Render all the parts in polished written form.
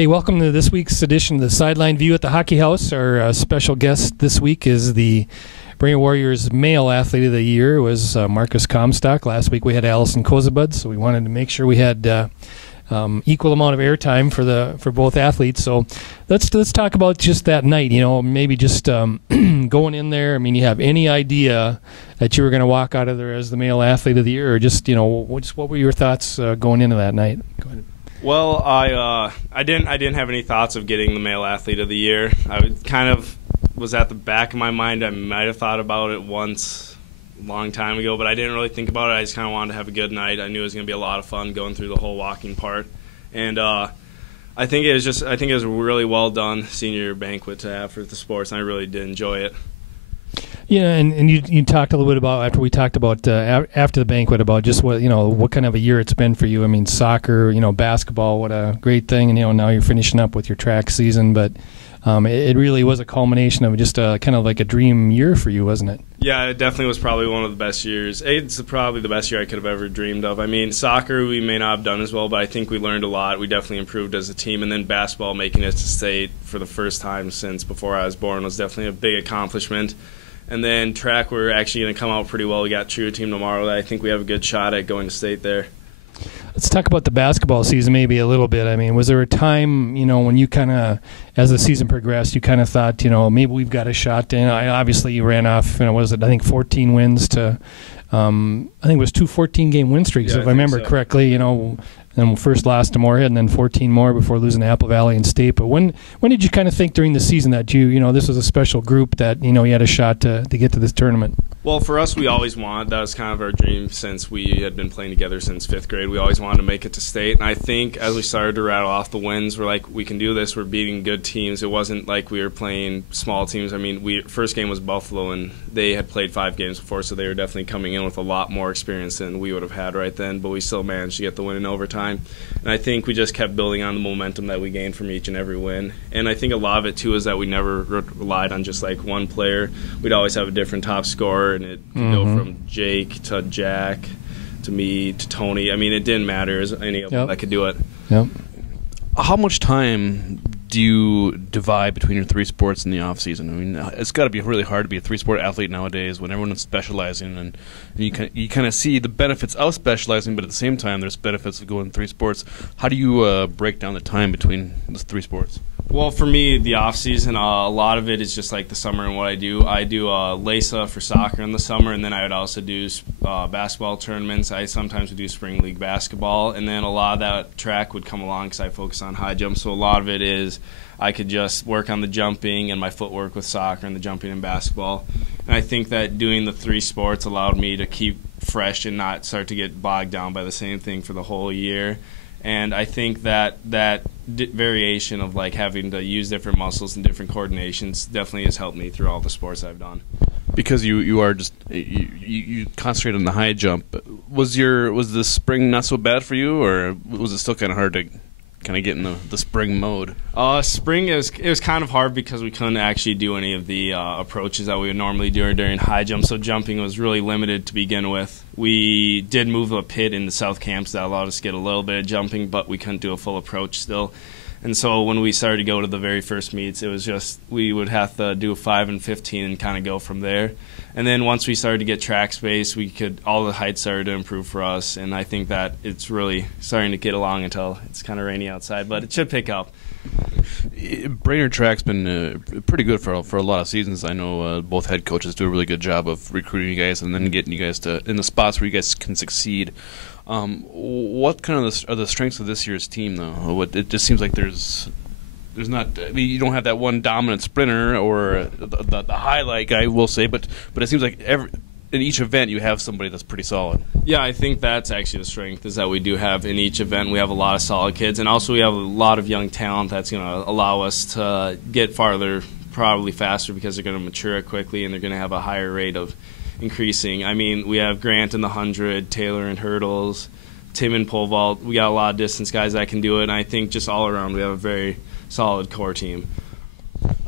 Okay, welcome to this week's edition of the Sideline View at the Hockey House. Our special guest this week is the Brainerd Warriors Male Athlete of the Year. It was Marcus Comstock. Last week we had Allison Kozabud, so we wanted to make sure we had equal amount of airtime for both athletes. So let's talk about just that night. You know, maybe just going in there. I mean, you have any idea that you were going to walk out of there as the Male Athlete of the Year, or just what were your thoughts going into that night? Go ahead. Well, I didn't have any thoughts of getting the Male Athlete of the Year. I kind of was at the back of my mind. I might have thought about it once a long time ago, but I didn't really think about it. I just kind of wanted to have a good night. I knew it was going to be a lot of fun going through the whole walking part, and I think it was a really well done senior banquet to have for the sports, and I really did enjoy it. Yeah, and you talked a little bit about, after we talked about after the banquet, about just what kind of a year it's been for you. I mean, soccer, basketball, what a great thing, and now you're finishing up with your track season, but it really was a culmination of just kind of like a dream year for you, wasn't it? Yeah, it definitely was probably one of the best years. It's probably the best year I could have ever dreamed of. I mean, soccer we may not have done as well, but I think we learned a lot. We definitely improved as a team, and then basketball, making it to state for the first time since before I was born, was definitely a big accomplishment. And then track, we're actually going to come out pretty well. We got True Team tomorrow. I think we have a good shot at going to state there. Let's talk about the basketball season maybe a little bit. I mean, was there a time, when you kind of, as the season progressed, you kind of thought, maybe we've got a shot? And obviously you ran off, 14 wins to, I think it was 2 14-game win streaks, if I remember correctly, and first lost to Moorhead and then 14 more before losing to Apple Valley and State. But when did you kind of think during the season that this was a special group, that, you had a shot to get to this tournament? Well, for us, we always wanted, that was kind of our dream since we had been playing together since 5th grade. We always wanted to make it to state. And I think as we started to rattle off the wins, we're like, we can do this. We're beating good teams. It wasn't like we were playing small teams. I mean, first game was Buffalo, and they had played 5 games before, so they were definitely coming in with a lot more experience than we would have had right then. But we still managed to get the win in overtime. And I think we just kept building on the momentum that we gained from each and every win. And I think a lot of it, too, is that we never relied on just like one player. We'd always have a different top scorer, and it could go from Jake to Jack to me to Tony. I mean, it didn't matter. It was any of them that could do it. Yep. How much time do you divide between your 3 sports in the off season? I mean, it's got to be really hard to be a 3-sport athlete nowadays when everyone is specializing, and you kind of see the benefits of specializing, but at the same time, there's benefits of going 3 sports. How do you break down the time between the 3 sports? Well, for me, the off season, a lot of it is just like the summer and what I do. I do LASA for soccer in the summer, and then I would also do basketball tournaments. I sometimes would do spring league basketball, and then a lot of that track would come along because I focus on high jump. So a lot of it is I could just work on the jumping and my footwork with soccer and the jumping and basketball. And I think that doing the 3 sports allowed me to keep fresh and not start to get bogged down by the same thing for the whole year. And I think that variation of like having to use different muscles and different coordinations definitely has helped me through all the sports I've done. Because you are just you concentrate on the high jump. Was the spring not so bad for you, or was it still kind of hard to kind of get in the spring mode? Spring, it was kind of hard because we couldn't actually do any of the approaches that we would normally do during high jump, so jumping was really limited to begin with. We did move a pit in the south camps that allowed us to get a little bit of jumping, but we couldn't do a full approach still. And so when we started to go to the very first meets, it was just we would have to do 5 and 15 and kind of go from there. And then once we started to get track space, all the heights started to improve for us, and I think that it's really starting to get along until it's kind of rainy outside, but it should pick up. Brainerd track's been pretty good for a lot of seasons. I know both head coaches do a really good job of recruiting you guys and then getting you guys in the spots where you guys can succeed. What kind of are the strengths of this year's team, though? It just seems like there's not. I mean, you don't have that one dominant sprinter or the highlight guy, we'll say, but it seems like in each event you have somebody that's pretty solid. Yeah, I think that's actually the strength, is that we do have in each event we have a lot of solid kids, and also we have a lot of young talent that's going to allow us to get farther probably faster because they're going to mature quickly and they're going to have a higher rate of increasing. I mean, we have Grant in the 100, Taylor in hurdles, Tim in pole vault. We got a lot of distance guys that can do it, and I think just all around we have a very solid core team.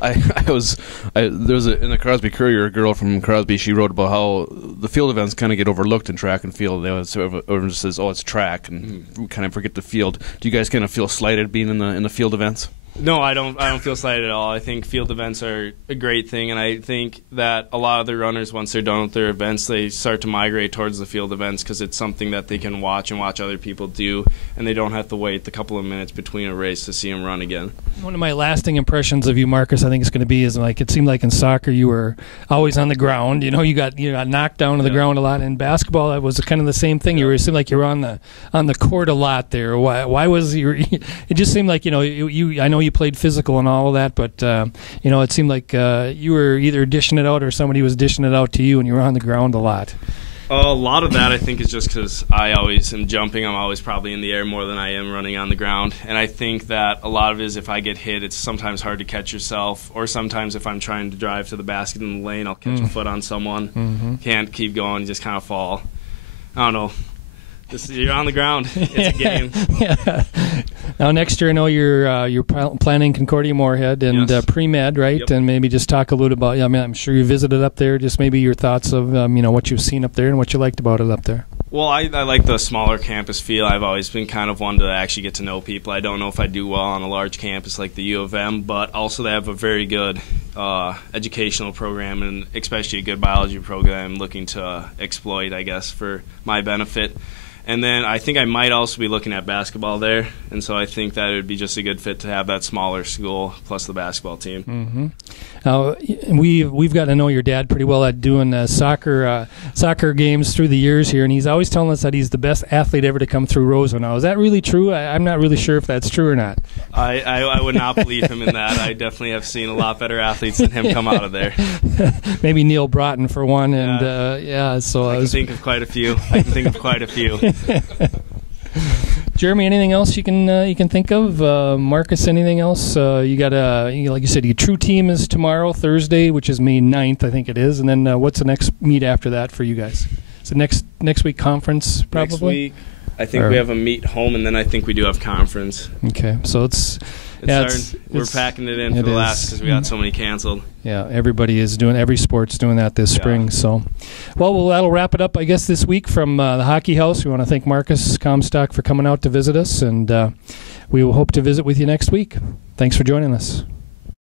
there was in the Crosby Courier, a girl from Crosby. She wrote about how the field events kind of get overlooked in track and field. Everyone just says, "Oh, it's track," and we kind of forget the field. Do you guys kind of feel slighted being in the field events? No, I don't feel slighted at all. I think field events are a great thing, and I think that a lot of the runners, once they're done with their events, they start to migrate towards the field events because it's something that they can watch other people do, and they don't have to wait the couple of minutes between a race to see them run again. One of my lasting impressions of you, Marcus, I think it's going to be is like it seemed like in soccer you were always on the ground. You got knocked down to the ground a lot. In basketball, it was kind of the same thing. It seemed like you were on the court a lot there. Why was you? It just seemed like you. I know you played physical and all of that, but it seemed like you were either dishing it out or somebody was dishing it out to you, and you were on the ground a lot. A lot of that I think is just because I always am jumping. I'm always probably in the air more than I am running on the ground, and I think that a lot of it is if I get hit, it's sometimes hard to catch yourself, or sometimes if I'm trying to drive to the basket in the lane, I'll catch a foot on someone, can't keep going, just kind of fall. I don't know. You're on the ground. It's a game. Yeah. Now next year, I know you're planning Concordia Moorhead and pre-med, right? Yep. And maybe just talk a little about. I mean, I'm sure you visited up there. Just maybe your thoughts of what you've seen up there and what you liked about it up there. Well, I like the smaller campus feel. I've always been kind of one to actually get to know people. I don't know if I do well on a large campus like the U of M, but also they have a very good educational program and especially a good biology program I'm looking to exploit, I guess, for my benefit. And then I think I might also be looking at basketball there, and so I think that it would be just a good fit to have that smaller school plus the basketball team. Mm-hmm. Now we've got to know your dad pretty well at doing soccer games through the years here, and he's always telling us that he's the best athlete ever to come through Roseau. Now, is that really true? I'm not really sure if that's true or not. I would not believe him in that. I definitely have seen a lot better athletes than him come out of there. Maybe Neil Broughton for one, and So I can think of quite a few. Jeremy, anything else you can think of? Marcus, anything else? You got like you said, your true team is tomorrow, Thursday, which is May 9th, I think it is. And then what's the next meet after that for you guys? Is it next week conference probably? Next week, I think we have a meet home, and then I think we do have conference. Okay, so we're packing it in for the last because we got so many canceled. Yeah, every sport's doing that this spring. So, well, that'll wrap it up, I guess, this week from the Hockey House. We want to thank Marcus Comstock for coming out to visit us, and we will hope to visit with you next week. Thanks for joining us.